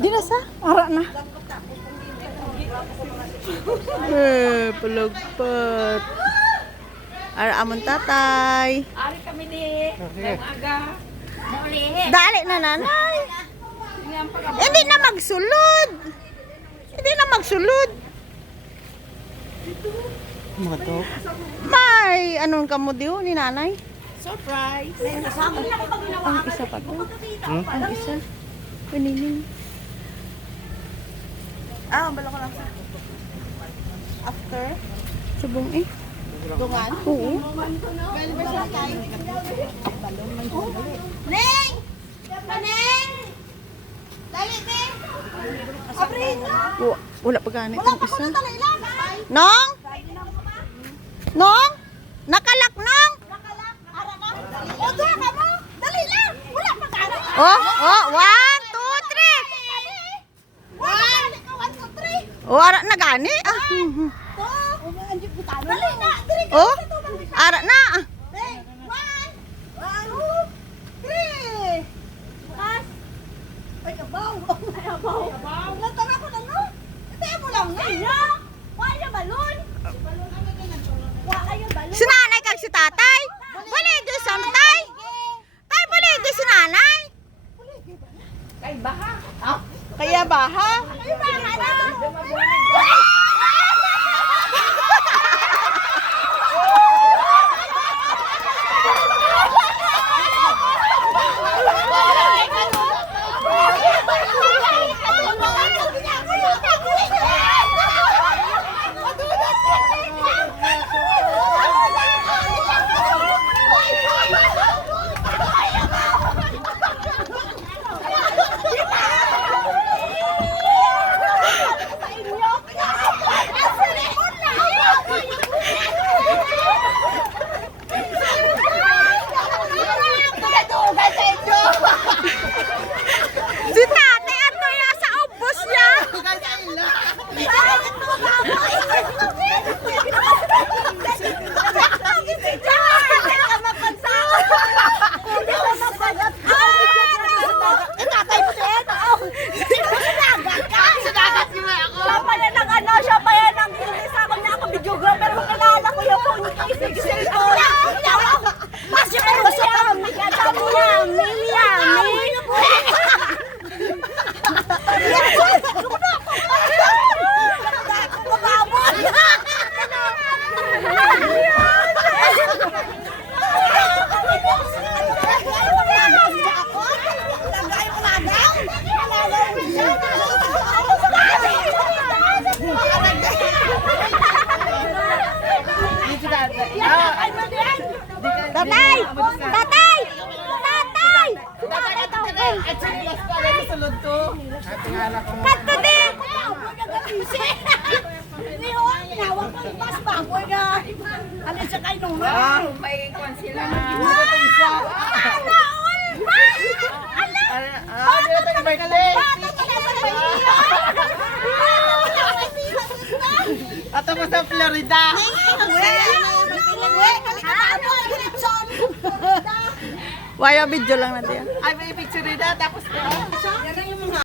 Di na sa? Ara na. Palagpat. Ara amon tatay. Ari kami di. Aga. Dali na nanay. Hindi na magsulod. Hindi na magsulod. Mga to. May anong kamo diyo ni nanay? Surprise. Ang isa pa to. Ang isa. Kaninin. Bala ko lang sa. After. Subong eh. Dungan. Oo. Neng! Neng! Dali, Neng! Abrin na! Wala pa ganit Wala ang pa ko isa. na talila. Nong? Nong? Nakalak nong? Nakalak. Ara ka. O, dyan ka mo. Dali lang. Wala pa ka. Oh, 1, 2, 3. One, two, three. Oh, ara na gani. Dali na. Dali ka. Oh, ara na. Neng, one, two, three. Bukas. Ay, abaw. Ay, abaw. Nagtara ko lang, no? Ito mo lang, no? Wala yung balon. Wala yung balon. Si nanay kag si tatay. Baligi sa tay. Tay, baligi si nanay. Kay baha. Kaya baha. Ay, baha na. Si tatay ato ya sa ubos niya. Siya pa yan ang ilis ako niya ako videographer mo kilala ko yung phone ni Casey. Mas yung William! Tatay! Tatay! Tatay! Kato din! May kwan sila. Ato mo sa Florida. Waya video lang natin. Ay, may picture rin na. Tapos,